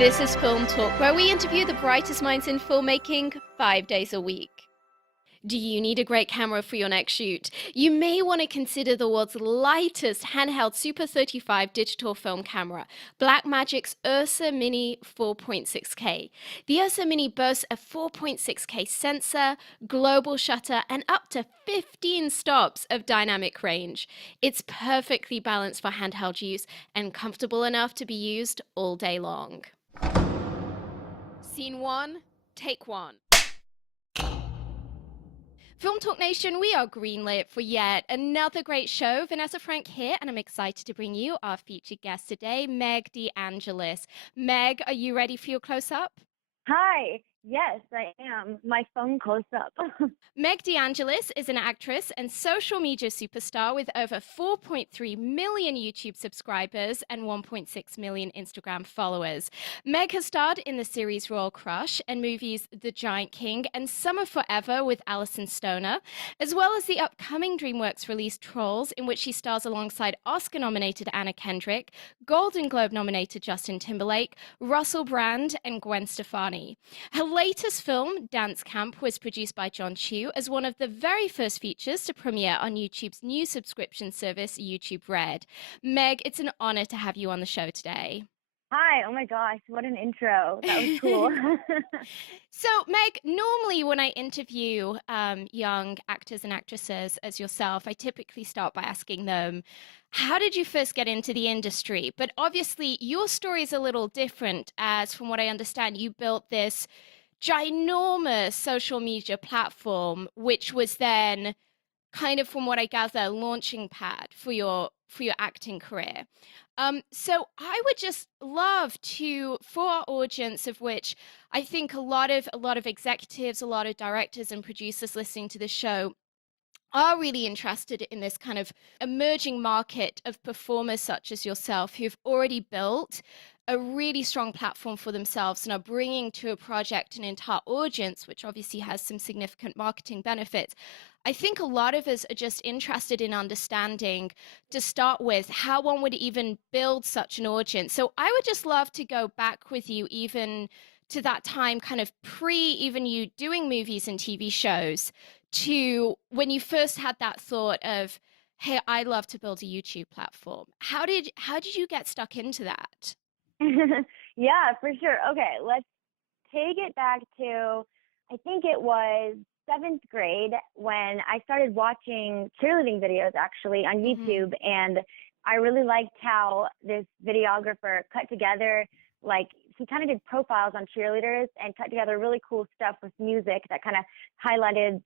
This is Film Talk, where we interview the brightest minds in filmmaking 5 days a week. Do you need a great camera for your next shoot? You may want to consider the world's lightest handheld Super 35 digital film camera, Blackmagic's Ursa Mini 4.6K. The Ursa Mini boasts a 4.6K sensor, global shutter, and up to 15 stops of dynamic range. It's perfectly balanced for handheld use and comfortable enough to be used all day long. Scene 1, take 1. Film Talk Nation, we are greenlit for yet another great show. Vanessa Frank here, and I'm excited to bring you our featured guest today, Meg DeAngelis. Meg, are you ready for your close-up? Hi. Yes, I am. My phone close up. Meg DeAngelis is an actress and social media superstar with over 4.3 million YouTube subscribers and 1.6 million Instagram followers. Meg has starred in the series Royal Crush and movies The Giant King and Summer Forever with Alison Stoner, as well as the upcoming DreamWorks release Trolls, in which she stars alongside Oscar-nominated Anna Kendrick, Golden Globe-nominated Justin Timberlake, Russell Brand, and Gwen Stefani. Her latest film, Dance Camp, was produced by John Chu as one of the very first features to premiere on YouTube's new subscription service, YouTube Red. Meg, it's an honor to have you on the show today. Hi. Oh my gosh, what an intro. That was cool. So, Meg, normally when I interview young actors and actresses as yourself, I typically start by asking them, how did you first get into the industry? But obviously, your story is a little different, as from what I understand, you built this ginormous social media platform, which was then kind of, from what I gather, launching pad for your acting career. So I would just love to, for our audience, of which I think a lot of executives, a lot of directors and producers listening to the show are really interested in this kind of emerging market of performers such as yourself who've already built a really strong platform for themselves and are bringing to a project an entire audience, which obviously has some significant marketing benefits. I think a lot of us are just interested in understanding, to start with, how one would even build such an audience. So I would just love to go back with you even to that time, kind of pre even you doing movies and TV shows, to when you first had that thought of, hey, I'd love to build a YouTube platform. How did you get stuck into that? Yeah, for sure. Okay, let's take it back to, I think it was 7th grade when I started watching cheerleading videos actually on YouTube, and I really liked how this videographer cut together, like, he kind of did profiles on cheerleaders and cut together really cool stuff with music that kind of highlighted,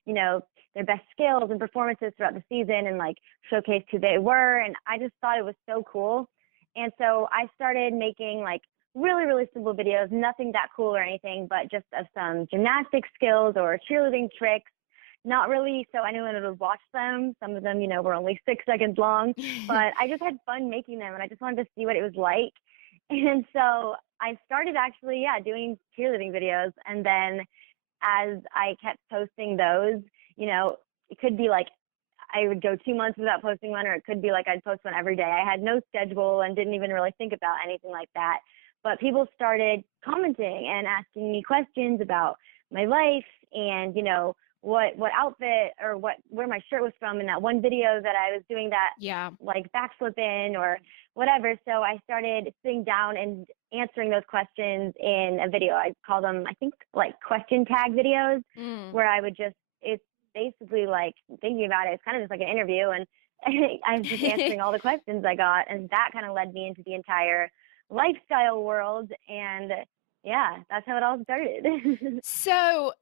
their best skills and performances throughout the season and like showcased who they were. And I just thought it was so cool. And so I started making like really, really simple videos, nothing that cool or anything, but just of some gymnastic skills or cheerleading tricks. Not really so anyone would watch them. Some of them, were only 6 seconds long, but I just had fun making them and I just wanted to see what it was like. And so I started actually, doing cheerleading videos. And then as I kept posting those, it could be like I would go 2 months without posting one, or it could be like I'd post one every day. I had no schedule and didn't even really think about anything like that. But people started commenting and asking me questions about my life and, what outfit or where my shirt was from in that one video that I was doing that like backflip in or whatever. So I started sitting down and answering those questions in a video. I call them, I think, like question tag videos, where I would it's basically like, thinking about it, it's kind of just like an interview, and I was just answering all the questions I got, and that kind of led me into the entire lifestyle world, and yeah, that's how it all started. So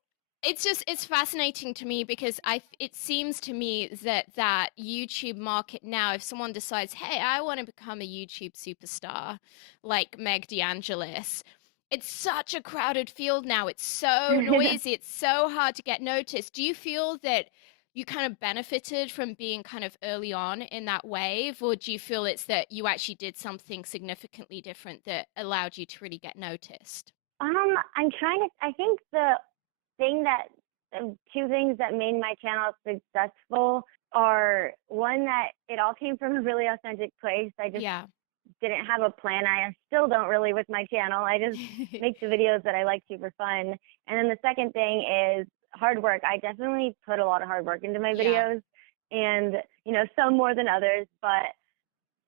it's fascinating to me because it seems to me that YouTube market now, if someone decides, hey, I want to become a YouTube superstar like Meg DeAngelis, it's such a crowded field now. It's so noisy. It's so hard to get noticed. Do you feel that you kind of benefited from being kind of early on in that wave, or do you feel it's that you actually did something significantly different that allowed you to really get noticed? I think two things that made my channel successful are, one, that it all came from a really authentic place. I just didn't have a plan. I still don't really with my channel. I just make the videos that I like to for fun. And then the second thing is hard work. I definitely put a lot of hard work into my Yeah. videos, and some more than others, but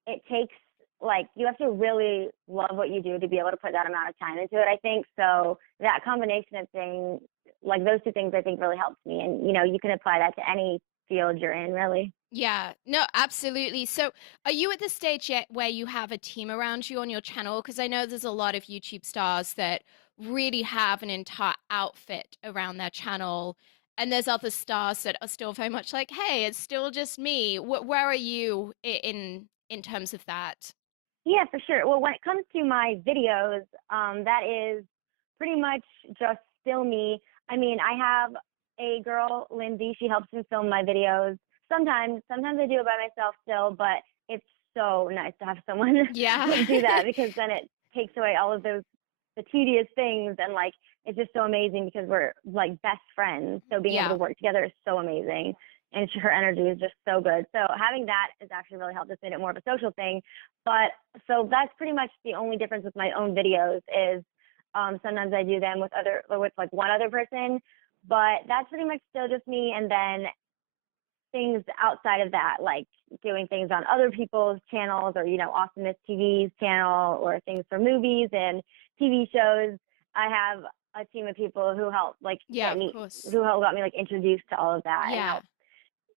it takes, like, you have to really love what you do to be able to put that amount of time into it, I think. So that combination of things, like those two things, I think really helps me. And you can apply that to any field you're in, really. Yeah, no, absolutely. So, are you at the stage yet where you have a team around you on your channel? Because I know there's a lot of YouTube stars that really have an entire outfit around their channel, and there's other stars that are still very much like, "Hey, it's still just me." Where are you in terms of that? Yeah, for sure. Well, when it comes to my videos, that is pretty much just still me. I mean, I have a girl, Lindsay. She helps me film my videos. Sometimes I do it by myself still, but it's so nice to have someone Yeah. do that, because then it takes away all of the tedious things, and like it's just so amazing because we're like best friends. So being able Yeah. to work together is so amazing, and her energy is just so good. So having that has actually really helped us make it more of a social thing. But so that's pretty much the only difference with my own videos is sometimes I do them with like one other person, but that's pretty much still just me. And then things outside of that, like doing things on other people's channels, or Awesomeness TV's channel, or things for movies and TV shows. I have a team of people who help like Yeah, of course. who help got me like introduced to all of that and Yeah. help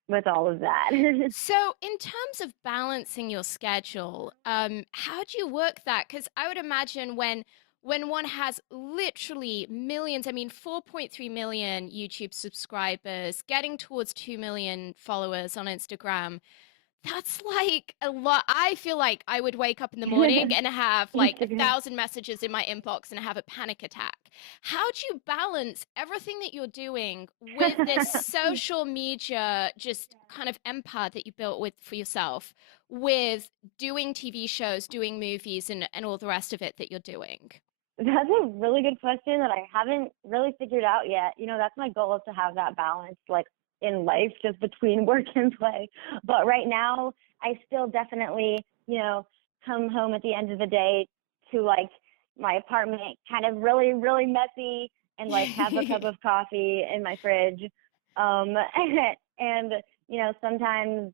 with all of that. So, in terms of balancing your schedule, how do you work that? Because I would imagine when one has literally millions, I mean, 4.3 million YouTube subscribers, getting towards 2 million followers on Instagram, that's like a lot. I feel like I would wake up in the morning and have like a Instagram. thousand messages in my inbox and have a panic attack. How do you balance everything that you're doing with this social media just kind of empire that you built with for yourself with doing TV shows, doing movies and all the rest of it that you're doing? That's a really good question that I haven't really figured out yet. That's my goal, is to have that balance, like in life, just between work and play. But right now, I still definitely, come home at the end of the day to like my apartment, kind of really, really messy, and like have a cup of coffee in my fridge. Um, and, sometimes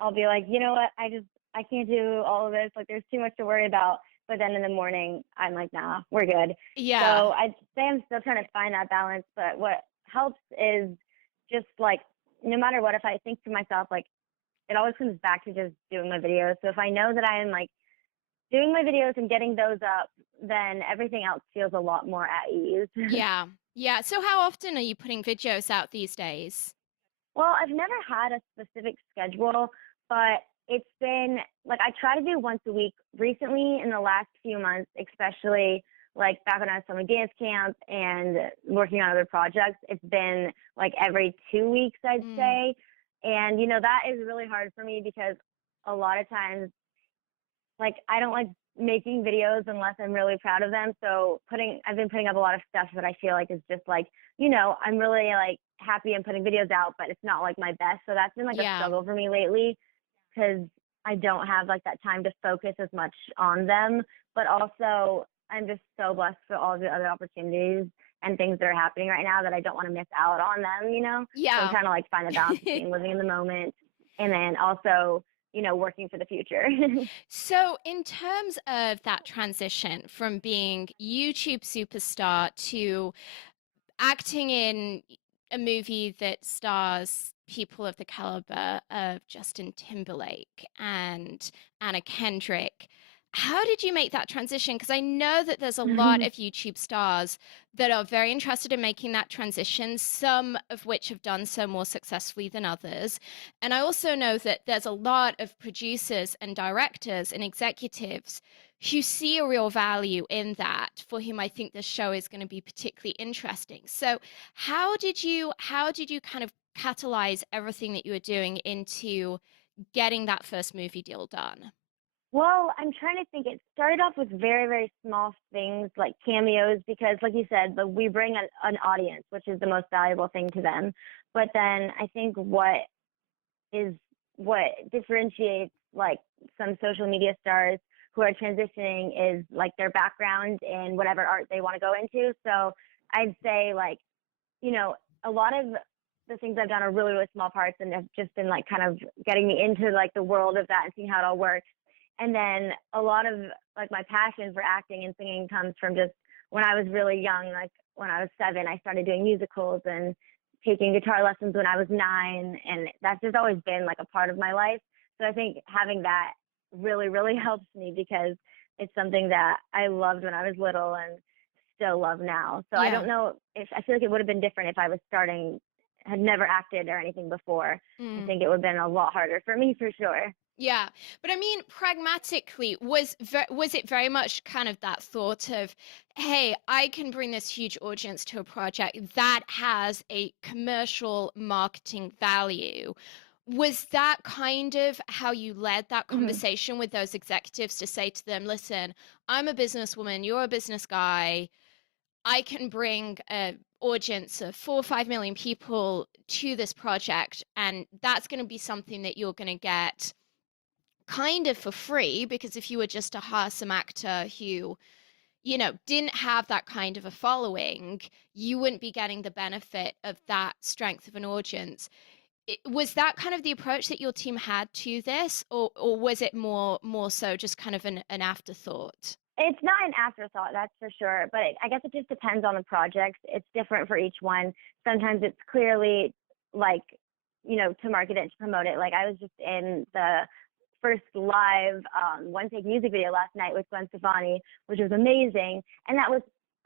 I'll be like, you know what, I can't do all of this. Like, there's too much to worry about. But then in the morning, I'm like, nah, we're good. Yeah. So I'd say I'm still trying to find that balance. But what helps is just like, no matter what, if I think to myself, like, it always comes back to just doing my videos. So if I know that I am like doing my videos and getting those up, then everything else feels a lot more at ease. Yeah. Yeah. So how often are you putting videos out these days? Well, I've never had a specific schedule, but it's been like I try to do once a week. Recently, in the last few months, especially like back when I was summer dance camp and working on other projects, it's been like every 2 weeks, I'd Mm, say. And that is really hard for me because a lot of times, like, I don't like making videos unless I'm really proud of them. So I've been putting up a lot of stuff that I feel like is just like, I'm really like happy and putting videos out, but it's not like my best. So that's been like a yeah. struggle for me lately, because I don't have like that time to focus as much on them. But also, I'm just so blessed for all the other opportunities and things that are happening right now that I don't want to miss out on them. So I'm Yeah. trying to like find the balance between living in the moment and then also, working for the future. So, in terms of that transition from being YouTube superstar to acting in a movie that stars people of the caliber of Justin Timberlake and Anna Kendrick. How did you make that transition? Because I know that there's a lot of YouTube stars that are very interested in making that transition, some of which have done so more successfully than others. And I also know that there's a lot of producers and directors and executives who see a real value in that, for whom I think this show is going to be particularly interesting. So how did you kind of catalyze everything that you were doing into getting that first movie deal done? Well, I'm trying to think. It started off with very, very small things like cameos, because, like you said, we bring an audience, which is the most valuable thing to them. But then I think is what differentiates like some social media stars who are transitioning is like their background in whatever art they want to go into. So I'd say like, you know, a lot of the things I've done are really, really small parts and have just been like kind of getting me into like the world of that and seeing how it all works. And then a lot of like my passion for acting and singing comes from just when I was really young, like when I was 7, I started doing musicals and taking guitar lessons when I was 9. And that's just always been like a part of my life. So I think having that really, really helps me because it's something that I loved when I was little and still love now. So I Yeah. don't know if I feel like it would have been different if I was starting, had never acted or anything before. I Mm. think it would have been a lot harder for me for sure. Yeah, but I mean, pragmatically, was it very much kind of that thought of, hey, I can bring this huge audience to a project that has a commercial marketing value? Was that kind of how you led that Mm-hmm. conversation with those executives to say to them, listen, I'm a businesswoman, you're a business guy. I can bring an audience of 4 or 5 million people to this project, and that's going to be something that you're going to get kind of for free, because if you were just to hire some actor who, didn't have that kind of a following, you wouldn't be getting the benefit of that strength of an audience. Was that kind of the approach that your team had to this, or was it more so just kind of an afterthought? It's not an afterthought, that's for sure. But I guess it just depends on the project. It's different for each one. Sometimes it's clearly like, to market it, to promote it. Like I was just in the first live One Take music video last night with Gwen Stefani, which was amazing. And that was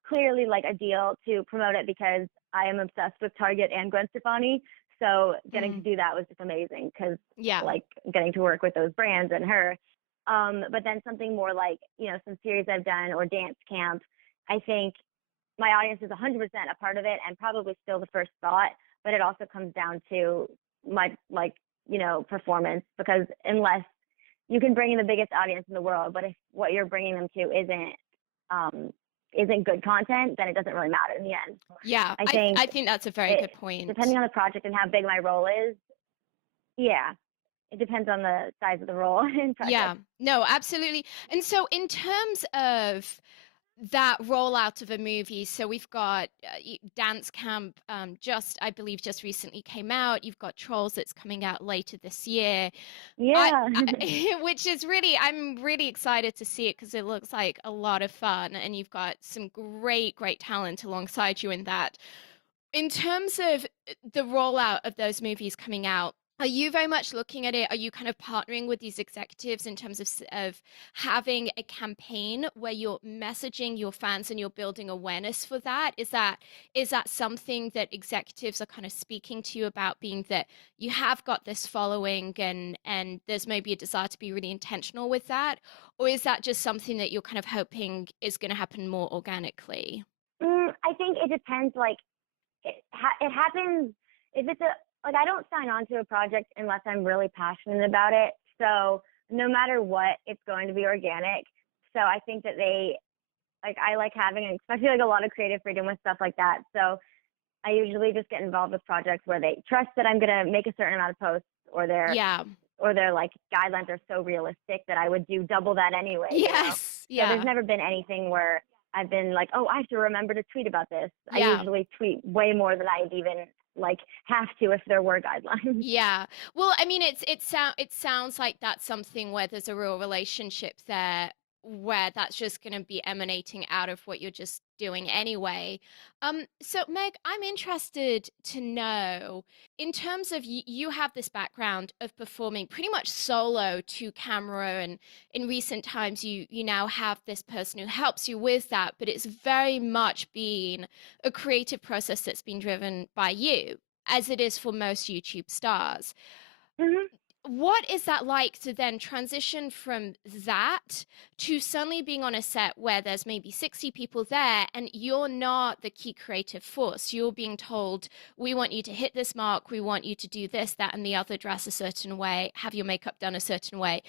clearly like a deal to promote it because I am obsessed with Target and Gwen Stefani. So getting to Mm, do that was just amazing because yeah. like getting to work with those brands and her. But then something more like, some series I've done or dance camp, I think my audience is 100% a part of it and probably still the first thought, but it also comes down to my, like, performance, because unless you can bring in the biggest audience in the world, but if what you're bringing them to um, isn't good content, then it doesn't really matter in the end. Yeah, I I think I think that's a very it, good point. depending on the project and how big my role is, yeah, it depends on the size of the role in Yeah, project. no, absolutely. And so in terms of that rollout of a movie, so we've got Dance Camp, just I believe just recently came out. You've got Trolls that's coming out later this year. Yeah. Which is really, I'm really excited to see it because it looks like a lot of fun, and you've got some great talent alongside you in that. In terms of the rollout of those movies coming out, are you very much looking at it? Are you kind of partnering with these executives in terms of having a campaign where you're messaging your fans and you're building awareness for that? Is that something that executives are kind of speaking to you about, being that you have got this following and there's maybe a desire to be really intentional with that? Or is that just something that you're kind of hoping is going to happen more organically? I think it depends. Like it happens if it's a like I don't sign on to a project unless I'm really passionate about it. So no matter what, it's going to be organic. So I think that I like having, especially like a lot of creative freedom with stuff like that. So I usually just get involved with projects where they trust that I'm gonna make a certain amount of posts, or Yeah. their like guidelines are so realistic that I would do double that anyway. Yes. So there's Yeah. never been anything where I've been like, oh, I have to remember to tweet about this. I Yeah. usually tweet way more than I'd even like have to if there were guidelines. Yeah. Well, I mean, it sounds like that's something where there's a real relationship there, where that's just going to be emanating out of what you're just doing anyway. So Meg, I'm interested to know, in terms of you have this background of performing pretty much solo to camera, and in recent times you now have this person who helps you with that, but it's very much been a creative process that's been driven by you, as it is for most YouTube stars. Hmm. What is that like to then transition from that to suddenly being on a set where there's maybe 60 people there and you're not the key creative force? You're being told, we want you to hit this mark, we want you to do this, that, and the other, dress a certain way, have your makeup done a certain way.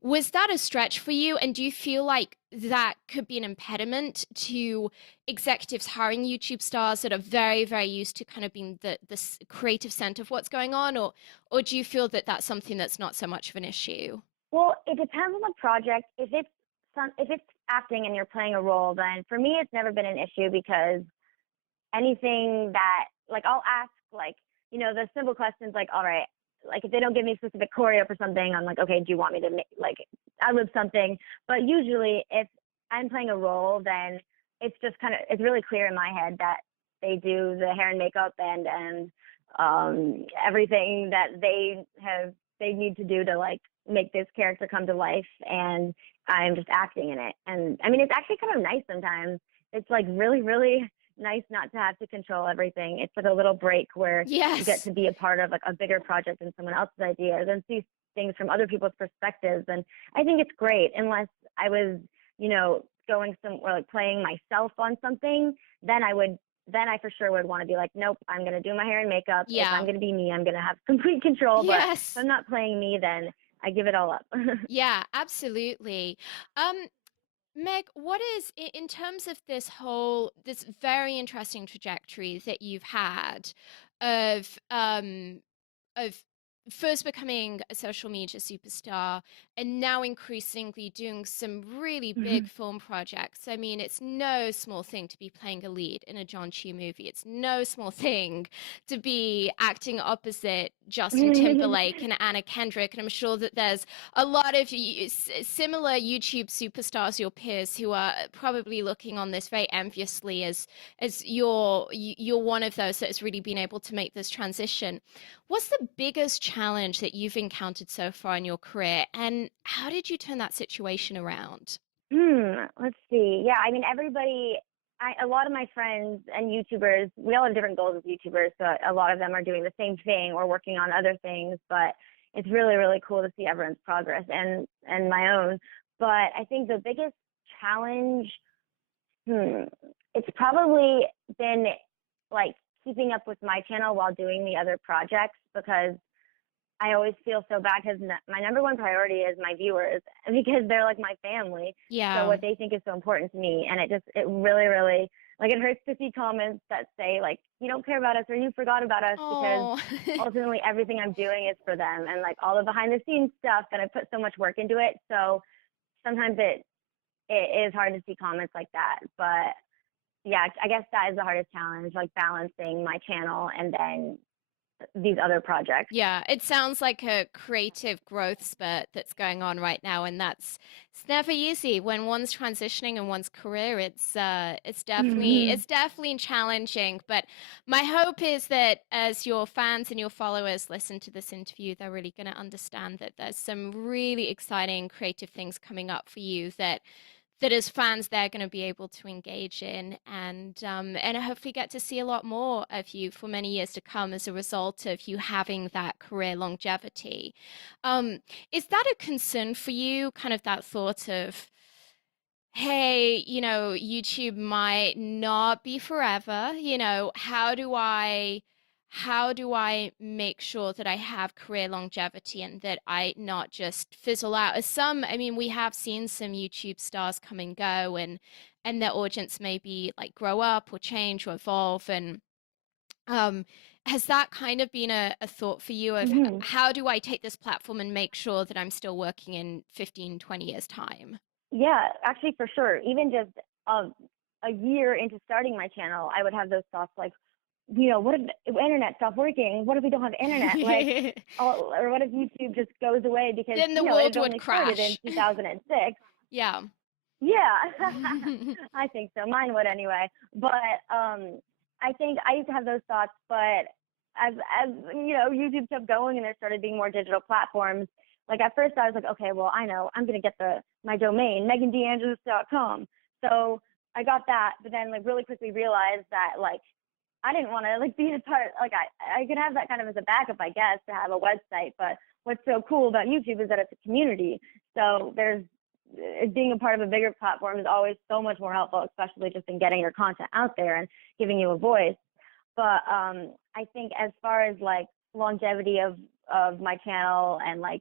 Was that a stretch for you? And do you feel like that could be an impediment to executives hiring YouTube stars that are very used to kind of being the creative center of what's going on? Or do you feel that that's something that's not so much of an issue? Well, it depends on the project. If it's if it's acting and you're playing a role, then for me it's never been an issue because anything that like I'll ask like the simple questions like all right, like if they don't give me specific choreo for something, I'm like okay, do you want me to like ad lib something? But usually if I'm playing a role, then it's just it's really clear in my head that they do the hair and makeup and everything that they need to do to like make this character come to life, and I'm just acting in it. And I mean it's actually kind of nice sometimes. It's like really really nice not to have to control everything. It's like a little break where you get Yes. to be a part of like a bigger project and someone else's ideas and see things from other people's perspectives. And I think it's great unless I was, going somewhere like playing myself on something, then I for sure would want to be like, nope, I'm going to do my hair and makeup. If I'm Yeah. going to be me, I'm going to have complete control. But if Yes. I'm not playing me, then I give it all up. Yeah, absolutely. Um, Meg, what is in terms of this very interesting trajectory that you've had of of first becoming a social media superstar and now increasingly doing some really big film projects. I mean, it's no small thing to be playing a lead in a John Chu movie. It's no small thing to be acting opposite Justin Timberlake and Anna Kendrick. And I'm sure that there's a lot of similar YouTube superstars, your peers, who are probably looking on this very enviously as you're one of those that has really been able to make this transition. What's the biggest challenge that you've encountered so far in your career, and how did you turn that situation around? Let's see. Yeah, I mean, a lot of my friends and YouTubers, we all have different goals as YouTubers, so a lot of them are doing the same thing or working on other things, but it's really, really cool to see everyone's progress and my own. But I think the biggest challenge, it's probably been like keeping up with my channel while doing the other projects because I always feel so bad because my number one priority is my viewers because they're like my family. So Yeah. what they think is so important to me, and it really, really like it hurts to see comments that say like you don't care about us or you forgot about us because Oh. ultimately everything I'm doing is for them and like all the behind the scenes stuff and I put so much work into it. So sometimes it is hard to see comments like that, but yeah, I guess that is the hardest challenge, like balancing my channel and then these other projects. Yeah, it sounds like a creative growth spurt that's going on right now, and it's never easy when one's transitioning in one's career. It's definitely challenging. But my hope is that as your fans and your followers listen to this interview, they're really going to understand that there's some really exciting creative things coming up for you that as fans they're going to be able to engage in and hopefully get to see a lot more of you for many years to come as a result of you having that career longevity. Um, is that a concern for you? Kind of that thought of, hey, YouTube might not be forever. How do I make sure that I have career longevity and that I not just fizzle out? I mean, we have seen some YouTube stars come and go and their audience maybe like grow up or change or evolve. And um, has that kind of been a thought for you of Hmm. how do I take this platform and make sure that I'm still working in 15, 20 years time? Yeah, actually, for sure. Even just a year into starting my channel, I would have those thoughts like, what if the internet stopped working? What if we don't have internet? Like, or what if YouTube just goes away because, Then the it world would only started in crash. 2006. Yeah. Yeah, I think so. Mine would anyway. But I think I used to have those thoughts, but as YouTube kept going and there started being more digital platforms. Like at first I was like, okay, well I know I'm gonna get my domain, MeganDeAngelis.com. So I got that, but then like really quickly realized that like I didn't want to like be a part. Like I could have that kind of as a backup, I guess, to have a website. But what's so cool about YouTube is that it's a community. So there's being a part of a bigger platform is always so much more helpful, especially just in getting your content out there and giving you a voice. But I think as far as like longevity of my channel and like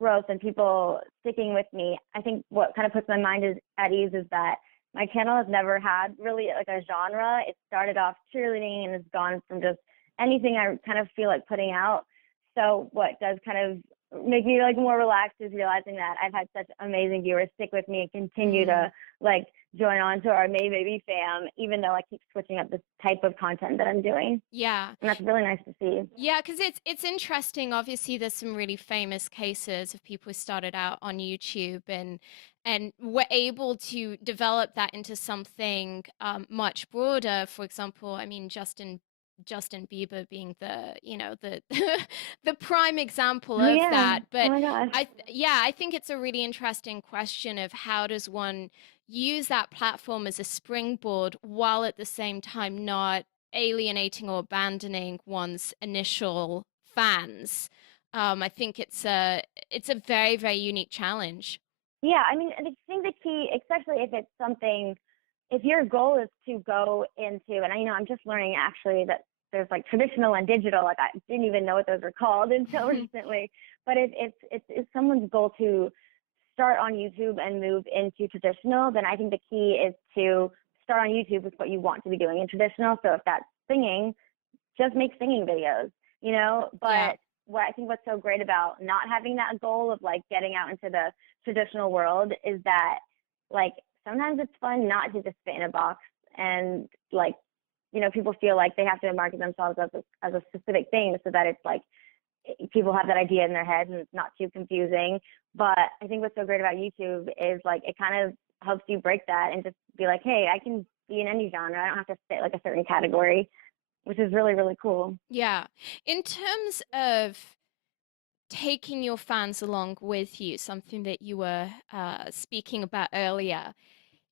growth and people sticking with me, I think what kind of puts my mind at ease is that my channel has never had really like a genre. It started off cheerleading and has gone from just anything I kind of feel like putting out. So what does kind of make me like more relaxed is realizing that I've had such amazing viewers stick with me and continue Mm. to like join on to our Maybe fam, even though I keep switching up the type of content that I'm doing. Yeah. And that's really nice to see. Yeah, because it's interesting. Obviously, there's some really famous cases of people who started out on YouTube and were able to develop that into something much broader. For example, I mean, Justin Bieber being the, the the prime example Oh of yeah. that. Oh But my gosh. yeah, I think it's a really interesting question of how does one use that platform as a springboard while at the same time not alienating or abandoning one's initial fans. I think it's a very, very unique challenge. Yeah, I mean, I think the key, especially if it's something, if your goal is to go into, and I know I'm just learning actually that there's like traditional and digital, like I didn't even know what those were called until recently. But it's someone's goal to start on YouTube and move into traditional, then I think the key is to start on YouTube with what you want to be doing in traditional. So if that's singing, just make singing videos, you know? Yeah. But what I think what's so great about not having that goal of like getting out into the traditional world is that like sometimes it's fun not to just fit in a box and like, you know, people feel like they have to market themselves as a specific thing so that it's like people have that idea in their head and it's not too confusing. But I think what's so great about YouTube is like it kind of helps you break that and just be like, hey, I can be in any genre. I don't have to fit like a certain category, which is really, really cool. Yeah. In terms of taking your fans along with you, something that you were speaking about earlier,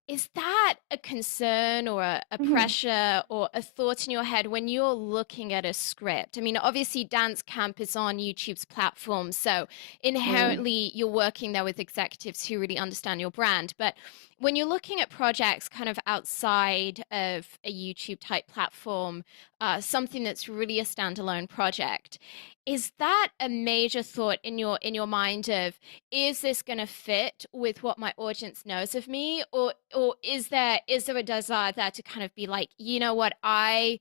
is that a concern or a Mm-hmm. pressure or a thought in your head when you're looking at a script? I mean, obviously, Dance Camp is on YouTube's platform, so Mm. inherently you're working there with executives who really understand your brand. But when you're looking at projects kind of outside of a YouTube type platform, something that's really a standalone project, is that a major thought in your mind of, is this going to fit with what my audience knows of me, or is there a desire there to kind of be like, you know what, I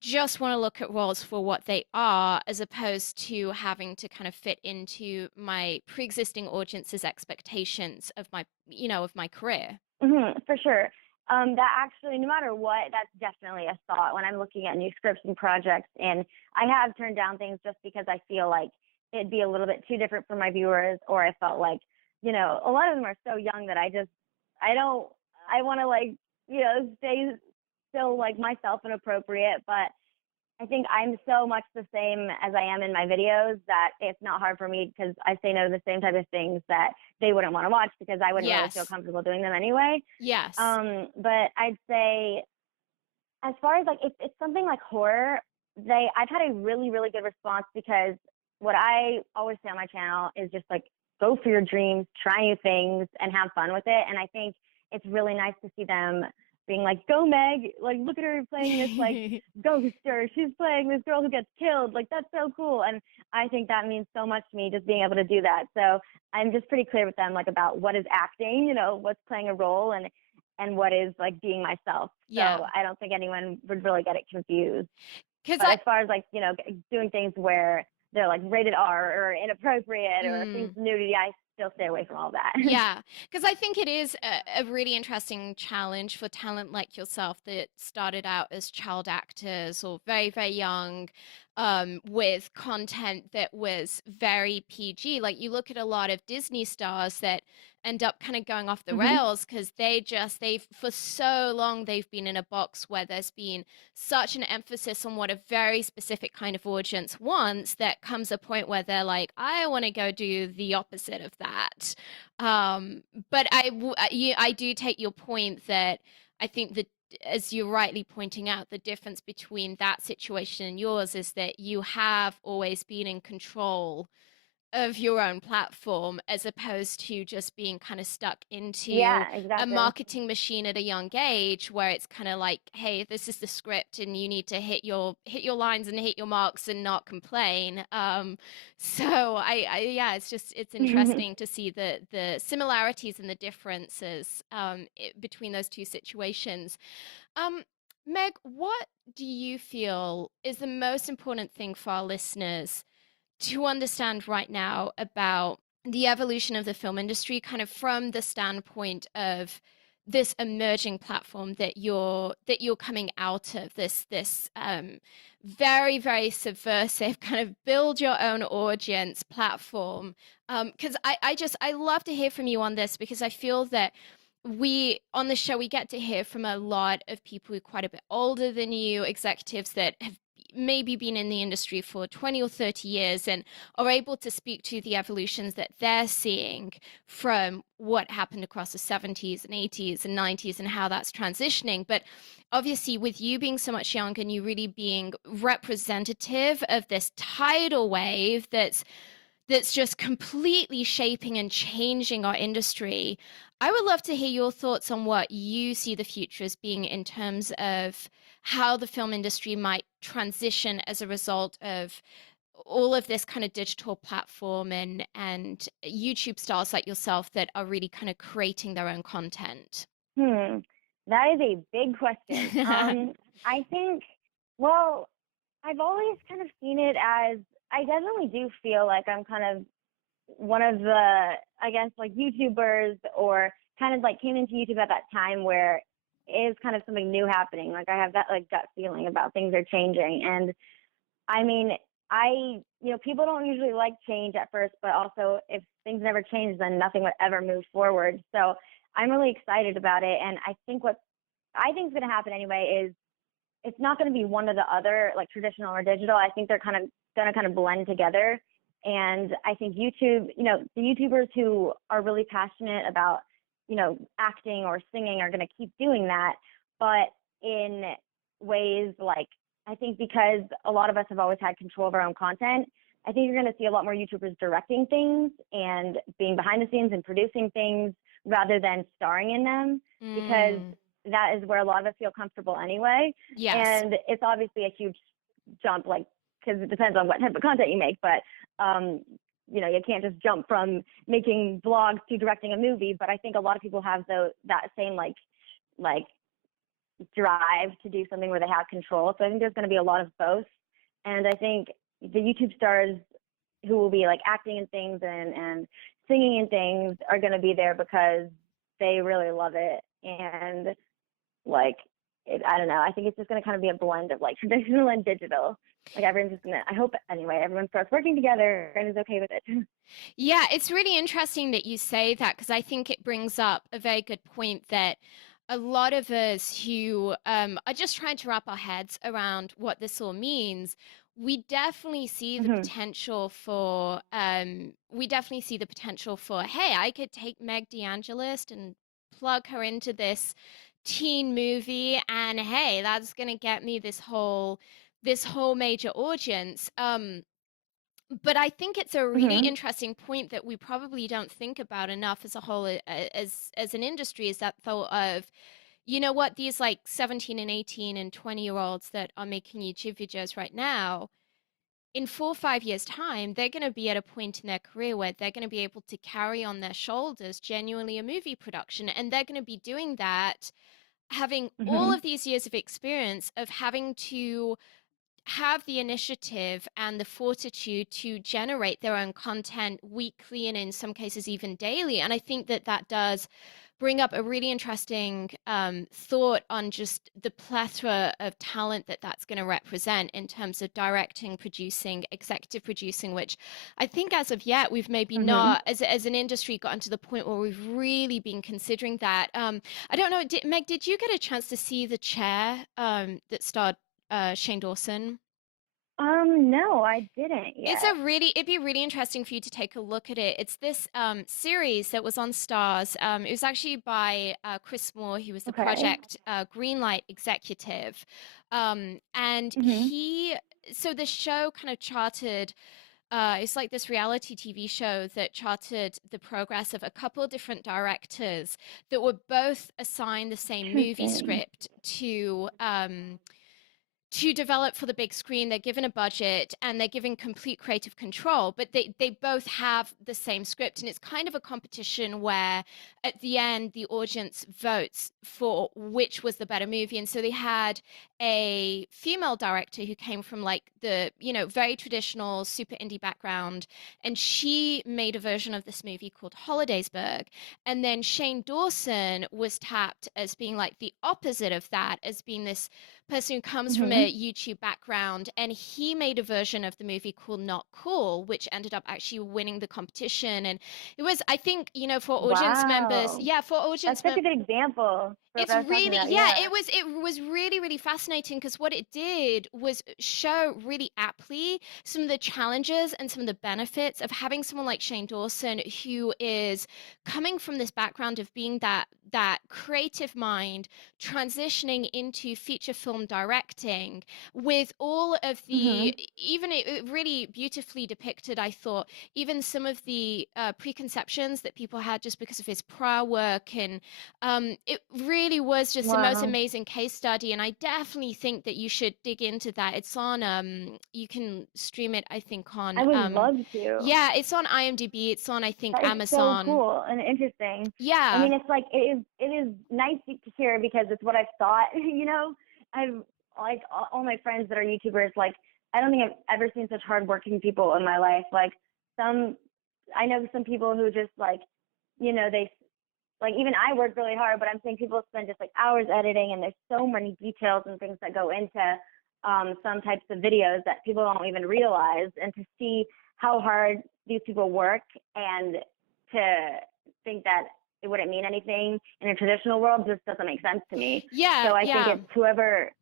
just want to look at roles for what they are as opposed to having to kind of fit into my pre-existing audience's expectations of my career. For sure. That actually, no matter what, that's definitely a thought when I'm looking at new scripts and projects. And I have turned down things just because I feel like it'd be a little bit too different for my viewers, or I felt like, you know, a lot of them are so young that I don't, I want to like, you know, stay still like myself and appropriate. But I think I'm so much the same as I am in my videos that it's not hard for me because I say no to the same type of things that they wouldn't want to watch because I wouldn't really feel Yes. comfortable doing them anyway. Yes. But I'd say as far as like if it's something like horror, I've had a really, really good response because what I always say on my channel is just like go for your dreams, try new things and have fun with it. And I think it's really nice to see them being like, go Meg, like look at her playing this like ghoster. She's playing this girl who gets killed. Like that's so cool. And I think that means so much to me just being able to do that. So I'm just pretty clear with them like about what is acting, you know, what's playing a role and what is like being myself. Yeah. So I don't think anyone would really get it confused. Because But I as far as like, you know, doing things where they're like rated R or inappropriate or things mm, nudity, I still stay away from all that. Yeah, because I think it is a really interesting challenge for talent like yourself that started out as child actors or very, very young, with content that was very PG. Like you look at a lot of Disney stars that end up kind of going off the hmm rails because they've for so long they've been in a box where there's been such an emphasis on what a very specific kind of audience wants that comes a point where they're like, I want to go do the opposite of that. But I do take your point that I think that, as you're rightly pointing out, the difference between that situation and yours is that you have always been in control of your own platform as opposed to just being kind of stuck into Yeah, a exactly. marketing machine at a young age where it's kind of like, hey, this is the script and you need to hit your lines and hit your marks and not complain. So I yeah, it's interesting to see the similarities and the differences between those two situations. um Meg, what do you feel is the most important thing for our listeners to understand right now about the evolution of the film industry, kind of from the standpoint of this emerging platform that you're coming out of, this very, very subversive kind of build your own audience platform. Because I love to hear from you on this, because I feel that we on the show we get to hear from a lot of people who are quite a bit older than you, executives that have maybe been in the industry for 20 or 30 years and are able to speak to the evolutions that they're seeing from what happened across the 70s and 80s and 90s and how that's transitioning. But obviously, with you being so much younger and you really being representative of this tidal wave that's just completely shaping and changing our industry. I would love to hear your thoughts on what you see the future as being in terms of how the film industry might transition as a result of all of this kind of digital platform and YouTube stars like yourself that are really kind of creating their own content. Hmm, that is a big question. I think, well, I've always kind of seen it as, I definitely do feel like I'm kind of one of the, I guess, like YouTubers, or kind of like came into YouTube at that time where it is kind of something new happening. Like I have that like gut feeling about things are changing. And I mean, people don't usually like change at first, but also if things never change, then nothing would ever move forward. So I'm really excited about it. And I think what I think is going to happen anyway is it's not going to be one or the other, like traditional or digital. I think they're kind of going to kind of blend together. And I think YouTube, the YouTubers who are really passionate about, acting or singing are going to keep doing that. But in ways like, I think because a lot of us have always had control of our own content, I think you're going to see a lot more YouTubers directing things and being behind the scenes and producing things rather than starring in them, because Mm, that is where a lot of us feel comfortable anyway. yes. And it's obviously a huge jump, like, because it depends on what type of content you make, but you can't just jump from making vlogs to directing a movie. But I think a lot of people have that same like drive to do something where they have control. So I think there's going to be a lot of both. And I think the YouTube stars who will be like acting in things and singing in things are going to be there because they really love it. And like, I don't know. I think it's just going to kind of be a blend of like traditional and digital. Like everyone's just going to, I hope anyway, everyone starts working together and is okay with it. Yeah, it's really interesting that you say that, because I think it brings up a very good point that a lot of us who are just trying to wrap our heads around what this all means, we definitely see the Mm-hmm. potential for hey, I could take Meg DeAngelis and plug her into this teen movie, and hey, that's gonna get me this whole major audience. But I think it's a really Mm-hmm. interesting point that we probably don't think about enough as a whole, as an industry, is that thought of, you know what, these like 17 and 18 and 20-year-olds that are making YouTube videos right now, in 4 or 5 years' time, they're going to be at a point in their career where they're going to be able to carry on their shoulders genuinely a movie production. And they're going to be doing that, having all Mm-hmm. of these years of experience of having to have the initiative and the fortitude to generate their own content weekly and in some cases even daily. And I think that that does bring up a really interesting thought on just the plethora of talent that that's going to represent in terms of directing, producing, executive producing, which I think as of yet we've maybe Mm-hmm. not, as an industry, gotten to the point where we've really been considering that. I don't know, Meg, did you get a chance to see The Chair that starred Shane Dawson? No, I didn't yet. It'd be really interesting for you to take a look at it. It's this series that was on Stars. It was actually by Chris Moore, who was the Okay. Project Greenlight executive. And Mm-hmm. so the show kind of charted, it's like this reality TV show that charted the progress of a couple of different directors that were both assigned the same movie Interesting. script to develop for the big screen. They're given a budget and they're given complete creative control, but they both have the same script. And it's kind of a competition where at the end, the audience votes for which was the better movie. And so they had a female director who came from like the, very traditional super indie background. And she made a version of this movie called Holidaysburg. And then Shane Dawson was tapped as being like the opposite of that, as being this person who comes from Mhm. a YouTube background, and he made a version of the movie called Not Cool, which ended up actually winning the competition. And it was, I think, for audience members, Wow. yeah, for That's audience such a members. good example for what It's I was talking really, about. yeah, Yeah. it was really, really fascinating because what it did was show really aptly some of the challenges and some of the benefits of having someone like Shane Dawson, who is coming from this background of being that creative mind, transitioning into feature film directing with all of the, Mhm. even it really beautifully depicted, I thought, even some of the preconceptions that people had just because of his prior work. And it really was just the most Wow. amazing case study, and I definitely think that you should dig into that. It's on you can stream it, I think, I on would love to. yeah, it's on IMDb, it's on, I think, That is so Amazon. cool and interesting. I Yeah. mean, it's like it is nice to hear because it's what I've thought. I've like all my friends that are YouTubers. Like, I don't think I've ever seen such hardworking people in my life. Like, some I know some people who just like, they like, even I work really hard, but I'm seeing people spend just like hours editing, and there's so many details and things that go into some types of videos that people don't even realize. And to see how hard these people work, and to think that it wouldn't mean anything in a traditional world just doesn't make sense to me. Yeah, So I think yeah. it's whoever,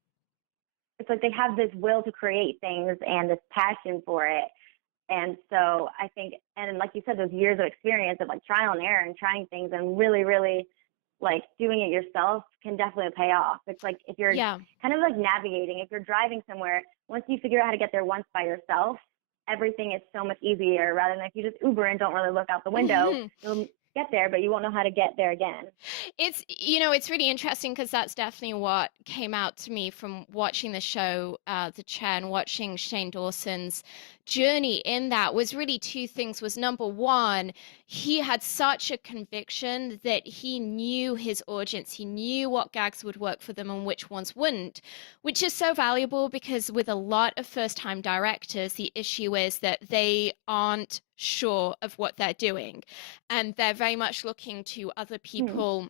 it's like they have this will to create things and this passion for it. And so I think, and like you said, those years of experience of like trial and error and trying things and really, really like doing it yourself can definitely pay off. It's like if you're Yeah. kind of like navigating, if you're driving somewhere, once you figure out how to get there once by yourself, everything is so much easier rather than if you just Uber and don't really look out the window, you'll get there, but you won't know how to get there again. It's really interesting because that's definitely what came out to me from watching the show, The Chair, and watching Shane Dawson's journey in that was really two things. Was number one, he had such a conviction that he knew his audience, he knew what gags would work for them and which ones wouldn't, which is so valuable because with a lot of first-time directors, the issue is that they aren't sure of what they're doing, and they're very much looking to other Hmm. people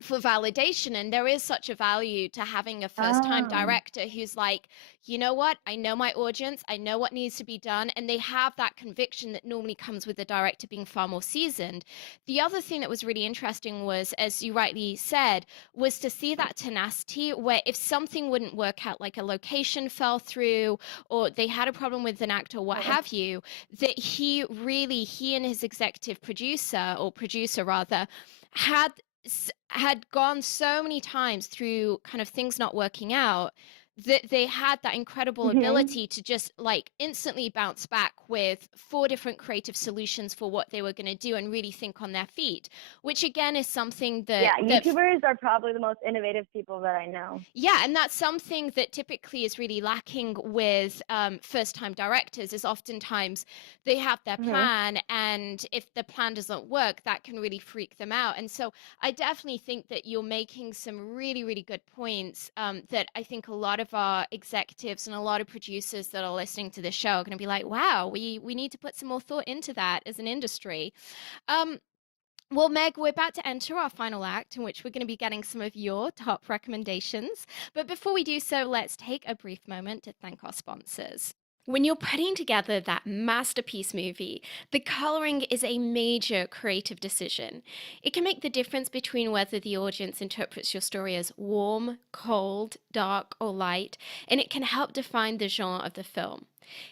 for validation. And there is such a value to having a first time Oh. director who's like, you know what, I know my audience, I know what needs to be done, and they have that conviction that normally comes with the director being far more seasoned. The other thing that was really interesting was, as you rightly said, was to see that tenacity where if something wouldn't work out, like a location fell through or they had a problem with an actor, what Oh. have you, that he and his executive producer, or producer rather, had had gone so many times through kind of things not working out, that they had that incredible Mhm. ability to just like instantly bounce back with four different creative solutions for what they were going to do and really think on their feet, which again is something that Yeah, YouTubers are probably the most innovative people that I know. yeah, and that's something that typically is really lacking with first-time directors. Is oftentimes they have their Mhm. plan, and if the plan doesn't work, that can really freak them out. And so, I definitely think that you're making some really, really good points that I think a lot of our executives and a lot of producers that are listening to this show are going to be like, "Wow, we need to put some more thought into that as an industry." Um, well, Meg, we're about to enter our final act in which we're going to be getting some of your top recommendations. But before we do so, let's take a brief moment to thank our sponsors. When you're putting together that masterpiece movie, the coloring is a major creative decision. It can make the difference between whether the audience interprets your story as warm, cold, dark, or light, and it can help define the genre of the film.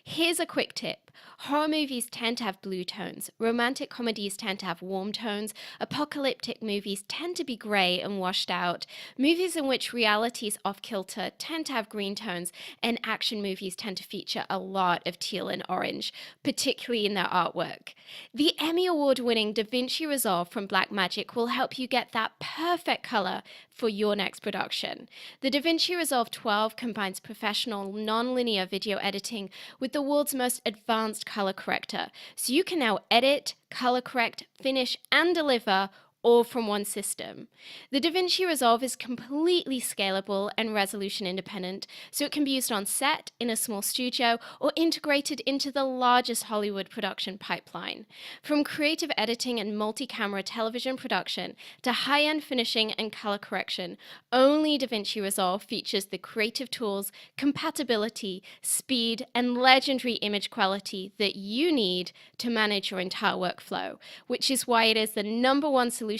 Here's a quick tip. Horror movies tend to have blue tones, romantic comedies tend to have warm tones, apocalyptic movies tend to be grey and washed out, movies in which reality is off kilter tend to have green tones, and action movies tend to feature a lot of teal and orange, particularly in their artwork. The Emmy Award winning Da Vinci Resolve from Blackmagic will help you get that perfect color for your next production. The DaVinci Resolve 12 combines professional nonlinear video editing with the world's most advanced color corrector, so you can now edit, color correct, finish, and deliver all from one system. The DaVinci Resolve is completely scalable and resolution independent, so it can be used on set, in a small studio, or integrated into the largest Hollywood production pipeline. From creative editing and multi-camera television production to high-end finishing and color correction, only DaVinci Resolve features the creative tools, compatibility, speed, and legendary image quality that you need to manage your entire workflow, which is why it is the #1 solution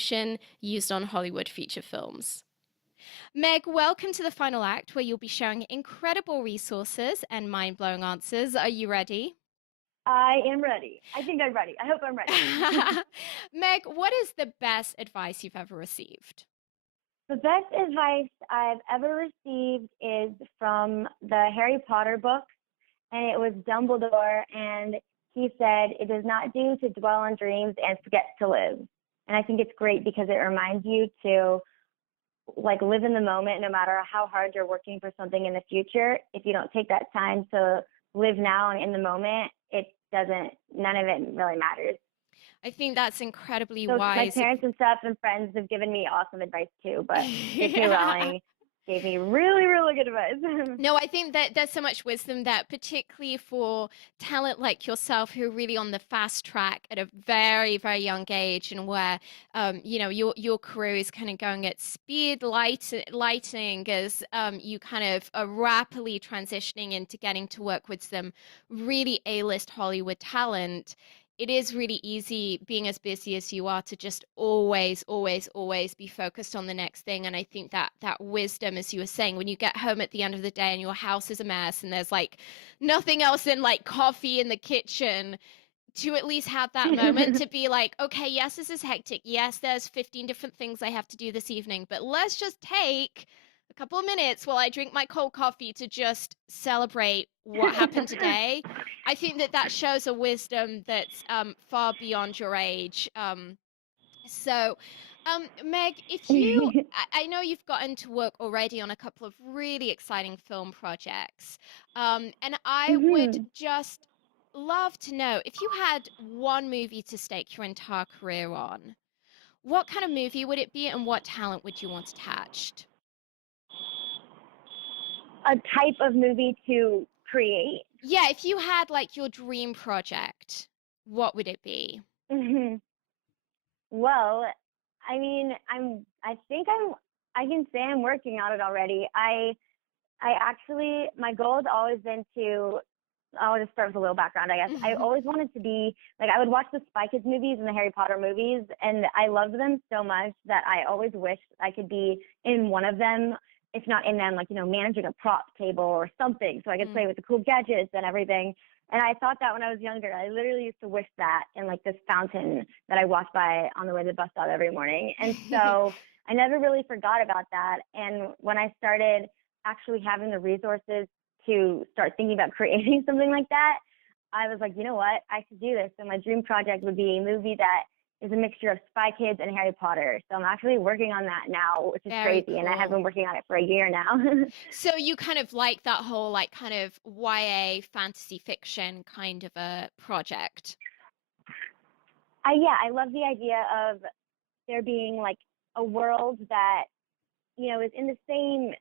used on Hollywood feature films. Meg, welcome to the final act where you'll be sharing incredible resources and mind-blowing answers. Are you ready? I am ready. I think I'm ready. I hope I'm ready. Meg, what is the best advice you've ever received? The best advice I've ever received is from the Harry Potter books, and it was Dumbledore, and he said, "It does not do to dwell on dreams and forget to live." And I think it's great because it reminds you to like live in the moment no matter how hard you're working for something in the future. If you don't take that time to live now and in the moment, none of it really matters. I think that's incredibly So my wise. parents and stuff and friends have given me awesome advice too, but J.K. Yeah. Rowling gave me really, really good advice. No, I think that there's so much wisdom that, particularly for talent like yourself, who are really on the fast track at a very, very young age, and where, your career is kind of going at speed, lighting as you kind of are rapidly transitioning into getting to work with some really A-list Hollywood talent. It is really easy being as busy as you are to just always, always, always be focused on the next thing. And I think that that wisdom, as you were saying, when you get home at the end of the day and your house is a mess and there's like nothing else than like coffee in the kitchen, to at least have that moment to be like, okay, yes, this is hectic. Yes, there's 15 different things I have to do this evening, but let's just take a couple of minutes while I drink my cold coffee to just celebrate what happened today. I think that that shows a wisdom that's far beyond your age. So, Meg, if you, I know you've gotten to work already on a couple of really exciting film projects, and I would Mhm. just love to know if you had one movie to stake your entire career on, what kind of movie would it be and what talent would you want attached? A type of movie to create. Yeah, if you had like your dream project, what would it be? Mhm. Well, I mean, I can say I'm working on it already. I actually, my goal has always been to, I'll just start with a little background, I guess. I always wanted to be, like, I would watch the Spy Kids movies and the Harry Potter movies, and I loved them so much that I always wished I could be in one of them, if not in them, like, managing a prop table or something, so I could play Mm. with the cool gadgets and everything. And I thought that when I was younger. I literally used to wish that in like this fountain that I walked by on the way to the bus stop every morning. And so I never really forgot about that. And when I started actually having the resources to start thinking about creating something like that, I was like, you know what? I should do this. So my dream project would be a movie that is a mixture of Spy Kids and Harry Potter. So I'm actually working on that now, which is Very crazy. And I have cool. been working on it for a year now. So you kind of like that whole like kind of YA fantasy fiction kind of a project. Yeah, I love the idea of there being like a world that is in the same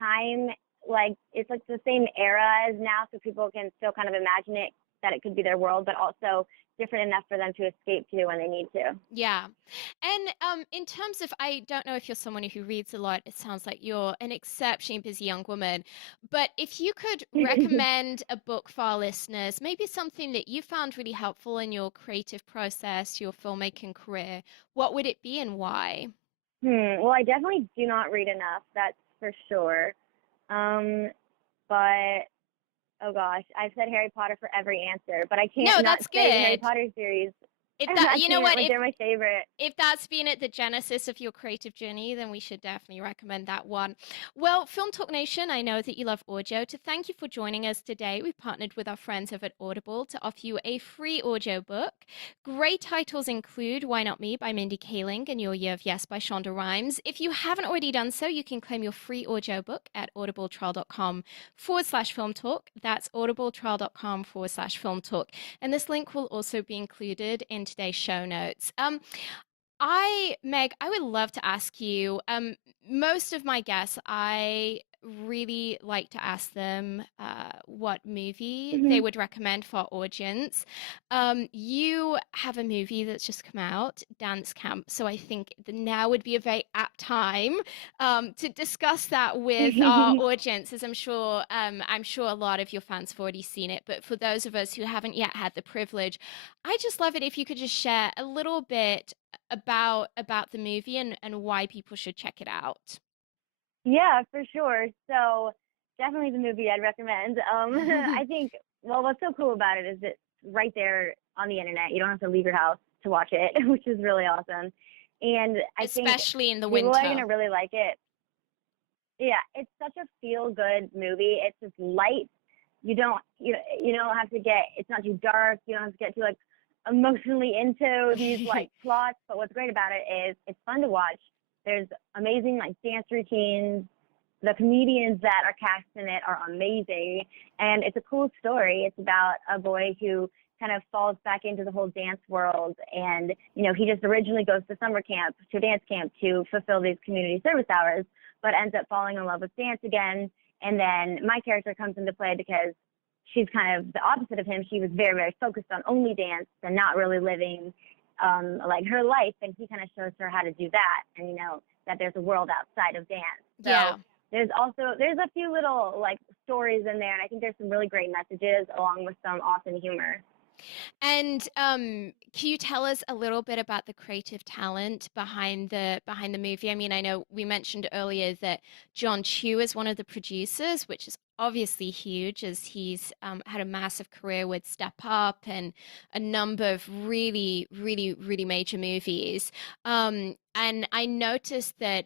time, like it's like the same era as now, so people can still kind of imagine it, that it could be their world, but also different enough for them to escape to when they need to. Yeah. And in terms of, I don't know if you're someone who reads a lot, it sounds like you're an exceptionally busy young woman. But if you could recommend a book for our listeners, maybe something that you found really helpful in your creative process, your filmmaking career, what would it be and why? Well, I definitely do not read enough, that's for sure. Um, but oh gosh, I've said Harry Potter for every answer, but I can't No, not that's say the Harry good. Potter series. If that, I you know can't. what, Like they're my favorite. if that's been at the genesis of your creative journey, then we should definitely recommend that one. Well, Film Talk Nation, I know that you love audio. To thank you for joining us today, we've partnered with our friends over at Audible to offer you a free audio book. Great titles include Why Not Me by Mindy Kaling and Your Year of Yes by Shonda Rhimes. If you haven't already done so, you can claim your free audio book at audibletrial.com/film talk. That's audibletrial.com/film talk. And this link will also be included in today's show notes. Meg, I would love to ask you. Most of my guests, I really like to ask them what movie they Hmm. would recommend for our audience. You have a movie that's just come out, Dance Camp, so I think now would be a very apt time to discuss that with our audience, as I'm sure a lot of your fans have already seen it. But for those of us who haven't yet had the privilege, I just love it if you could just share a little bit about the movie and why people should check it out. Yeah, for sure. So definitely the movie I'd recommend. I think, well, what's so cool about it is it's right there on the internet. You don't have to leave your house to watch it, which is really awesome. And I think Especially in the people are winter. gonna really like it. Yeah, it's such a feel good movie. It's just light. You don't have to get, it's not too dark. You don't have to get too like emotionally into these like plots. But what's great about it is it's fun to watch. There's amazing like dance routines. The comedians that are cast in it are amazing, and it's a cool story. It's about a boy who kind of falls back into the whole dance world, and he just originally goes to summer camp, to dance camp, to fulfill these community service hours, but ends up falling in love with dance again. And then my character comes into play because she's kind of the opposite of him. She was very, very focused on only dance and not really living like her life. And he kind of shows her how to do that, and that there's a world outside of dance. So Yeah. there's a few little like stories in there, and I think there's some really great messages along with some awesome humor. And can you tell us a little bit about the creative talent behind the movie? I mean, I know we mentioned earlier that John Chu is one of the producers, which is obviously huge, as he's had a massive career with Step Up and a number of really, really, really major movies. And I noticed that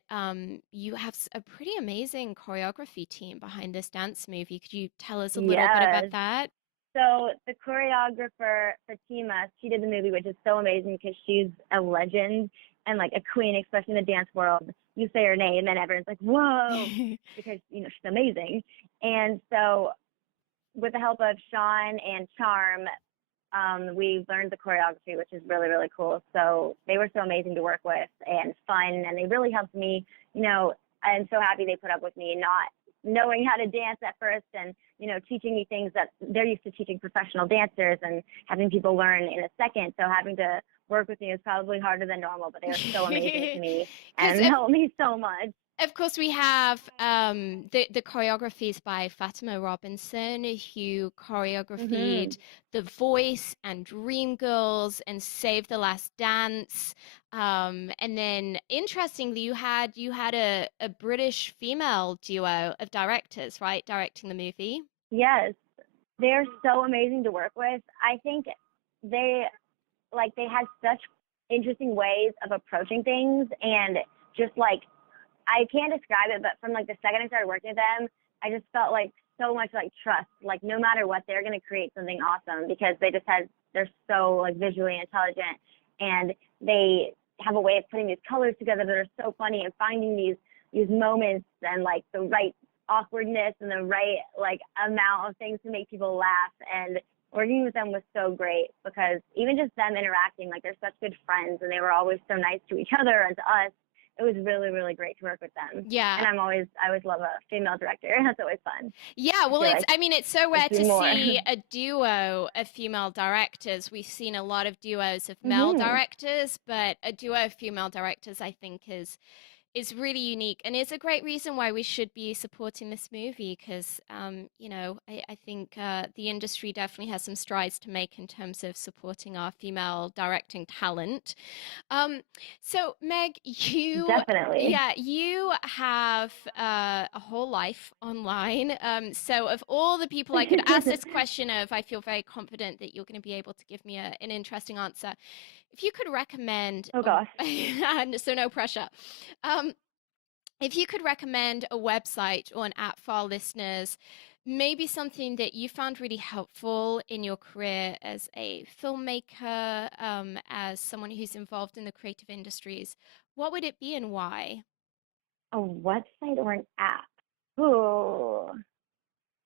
you have a pretty amazing choreography team behind this dance movie. Could you tell us a little bit about Yes. that? So the choreographer Fatima, she did the movie, which is so amazing because she's a legend and like a queen, especially in the dance world. You say her name, and everyone's like, "Whoa," because she's amazing. And so, with the help of Sean and Charm, we learned the choreography, which is really, really cool. So they were so amazing to work with and fun, and they really helped me. I'm so happy they put up with me not knowing how to dance at first, and teaching me things that they're used to teaching professional dancers and having people learn in a second. So having to work with me is probably harder than normal, but they were so amazing to me Because and helped me so much. of course, we have the choreographies by Fatima Robinson, who Hmm. choreographed The Voice and Dreamgirls and Save the Last Dance. And then, interestingly, you had a British female duo of directors, right, directing the movie. Yes, they're so amazing to work with. I think they they had such interesting ways of approaching things, and just like I can't describe it, but from like the second I started working with them, I just felt like so much like trust. Like no matter what, they're gonna create something awesome because they're so like visually intelligent, and they have a way of putting these colors together that are so funny and finding these moments and like the right awkwardness and the right like amount of things to make people laugh. And working with them was so great because even just them interacting, like they're such good friends, and they were always so nice to each other and to us. It was really, really great to work with them. And Yeah. I always love a female director. That's always fun. Yeah, I well, feel like I mean, it's so let's rare do to more. see a duo of female directors. We've seen a lot of duos of male Hmm. directors, but a duo of female directors, I think, is really unique, and it's a great reason why we should be supporting this movie because I think the industry definitely has some strides to make in terms of supporting our female directing talent. um so Meg, Definitely. you have a whole life online. So of all the people I could ask this question of, I feel very confident that you're going to be able to give me an interesting answer. if you could recommend, Oh gosh. so no pressure. Um, if you could recommend a website or an app for our listeners, maybe something that you found really helpful in your career as a filmmaker, as someone who's involved in the creative industries, what would it be and why? A website or an app? Ooh.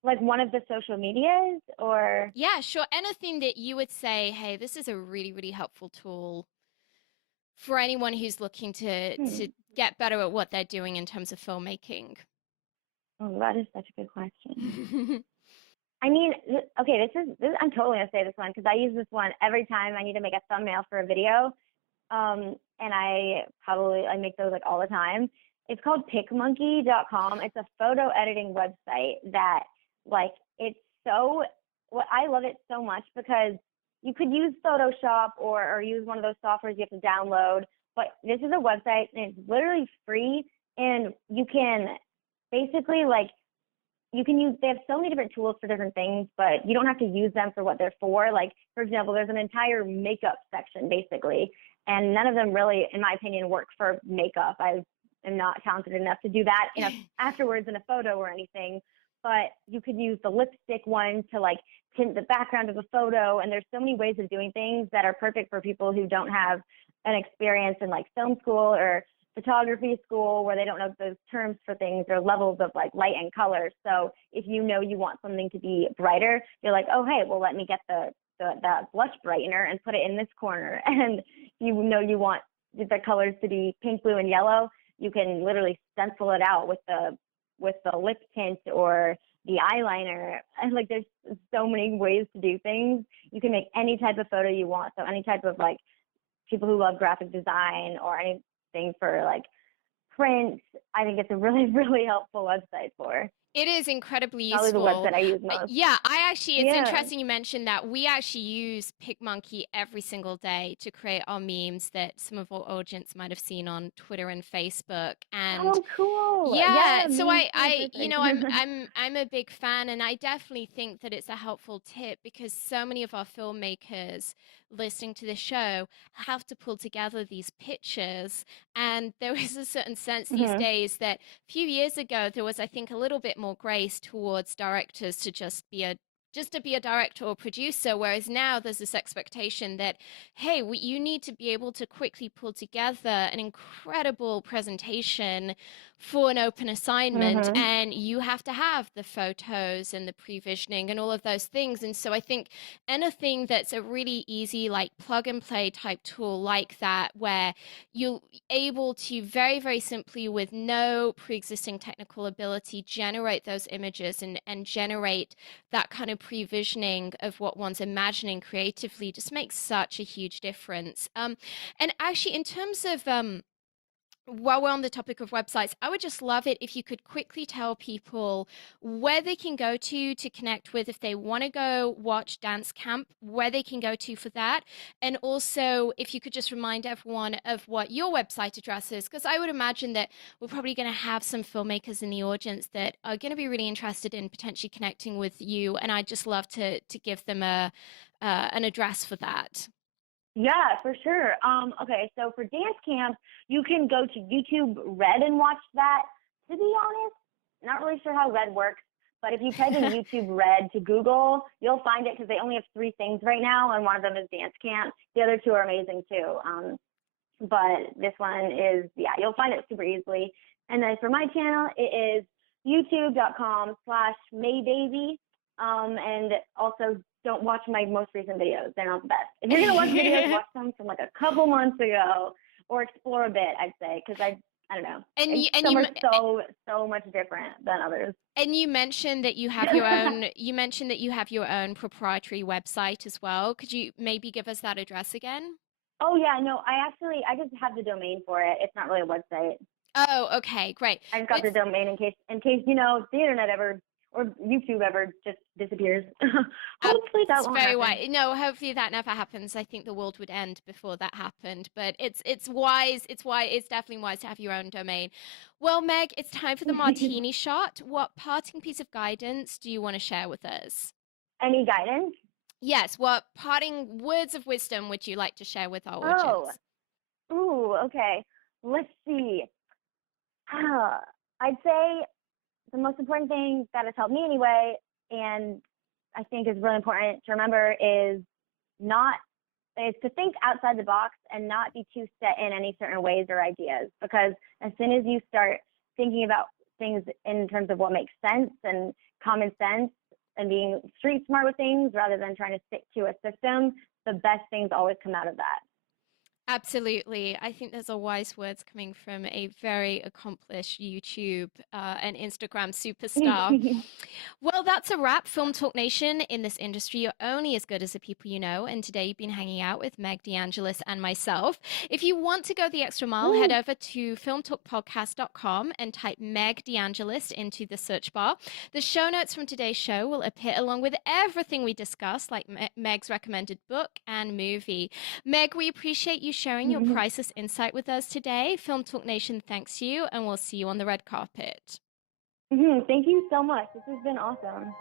Like one of the social medias or Yeah, sure. Anything that you would say, hey, this is a really, really helpful tool for anyone who's looking to hmm. get better at what they're doing in terms of filmmaking. Oh, that is such a good question. I mean, okay, I'm totally gonna say this one because I use this one every time I need to make a thumbnail for a video. And I make those like all the time. It's called PicMonkey.com. It's a photo editing website that like it's so what I love it so much because you could use Photoshop or use one of those softwares you have to download, but this is a website and it's literally free and you can basically like you can use they have so many different tools for different things, but you don't have to use them for what they're for. Like for example, there's an entire makeup section basically, and none of them really, in my opinion, work for makeup. I am not talented enough to do that afterwards in a photo or anything. But you could use the lipstick one to like tint the background of a photo, and there's so many ways of doing things that are perfect for people who don't have an experience in like film school or photography school where they don't know those terms for things or levels of like light and color. So if you know you want something to be brighter, you're like, oh hey, well let me get that blush brightener and put it in this corner. And you know you want the colors to be pink, blue, and yellow, you can literally stencil it out with the lip tint or the eyeliner. And like there's so many ways to do things. You can make any type of photo you want. So any type of like people who love graphic design or anything for like print, I think it's a really, really helpful website for. It is incredibly Probably the useful. website I use most. Yeah, it's Yeah. interesting you mentioned that. We actually use PicMonkey every single day to create our memes that some of our audience might have seen on Twitter and Facebook. And Oh, cool. yeah, Yeah, so me too. you Perfect. know, I'm a big fan, and I definitely think that it's a helpful tip because so many of our filmmakers listening to the show have to pull together these pictures, and there is a certain sense these hmm days that a few years ago there was, I think, a little bit more grace towards directors to just to be a director or producer, whereas now there's this expectation that, hey, you need to be able to quickly pull together an incredible presentation for an open assignment, hmm and you have to have the photos and the pre-visioning and all of those things. And so I think anything that's a really easy, like plug and play type tool like that, where you're able to very, very simply, with no pre-existing technical ability, generate those images and generate that kind of pre-visioning of what one's imagining creatively, just makes such a huge difference. And actually, in terms of while we're on the topic of websites, I would just love it if you could quickly tell people where they can go to connect with if they want to go watch dance camp, where they can go to for that. And also, if you could just remind everyone of what your website address is, because I would imagine that we're probably going to have some filmmakers in the audience that are going to be really interested in potentially connecting with you. And I'd just love to give them an address for that. Yeah, for sure. Okay, so for dance camp, you can go to YouTube Red and watch that. To be honest, not really sure how Red works, but if you type in YouTube Red to Google, you'll find it because they only have three things right now, and one of them is dance camp. The other two are amazing too. But this one is, yeah, you'll find it super easily. And then for my channel, it is youtube.com/maybaby. And also don't watch my most recent videos. They're not the best. If you're going to watch videos, watch them from like a couple months ago or explore a bit, I'd say, because I don't know. and you, and Some you are so much different than others. And you mentioned that you have your own proprietary website as well. Could you maybe give us that address again? Oh yeah, no, I just have the domain for it. It's not really a website. Oh, okay, great. I just got the It's domain in case the internet ever or YouTube ever just disappears. Hopefully that it's won't very happen. wise. No, hopefully that never happens. I think the world would end before that happened. But it's wise. It's definitely wise to have your own domain. Well, Meg, it's time for the martini shot. What parting piece of guidance do you want to share with us? Any guidance? Yes, what parting words of wisdom would you like to share with our Oh, audience? ooh, okay. Let's see. I'd say the most important thing that has helped me anyway, and I think is really important to remember not is to think outside the box and not be too set in any certain ways or ideas. Because as soon as you start thinking about things in terms of what makes sense and common sense and being street smart with things rather than trying to stick to a system, the best things always come out of that. Absolutely. I think there's a wise words coming from a very accomplished YouTube and Instagram superstar. Well, that's a wrap, Film Talk Nation. In this industry, you're only as good as the people you know. And today you've been hanging out with Meg DeAngelis and myself. If you want to go the extra mile, head Woo. over to filmtalkpodcast.com and type Meg DeAngelis into the search bar. The show notes from today's show will appear along with everything we discussed, like Meg's recommended book and movie. Meg, we appreciate you sharing your priceless insight with us today. Film Talk Nation thanks you, and we'll see you on the red carpet. Thank you so much. This has been awesome.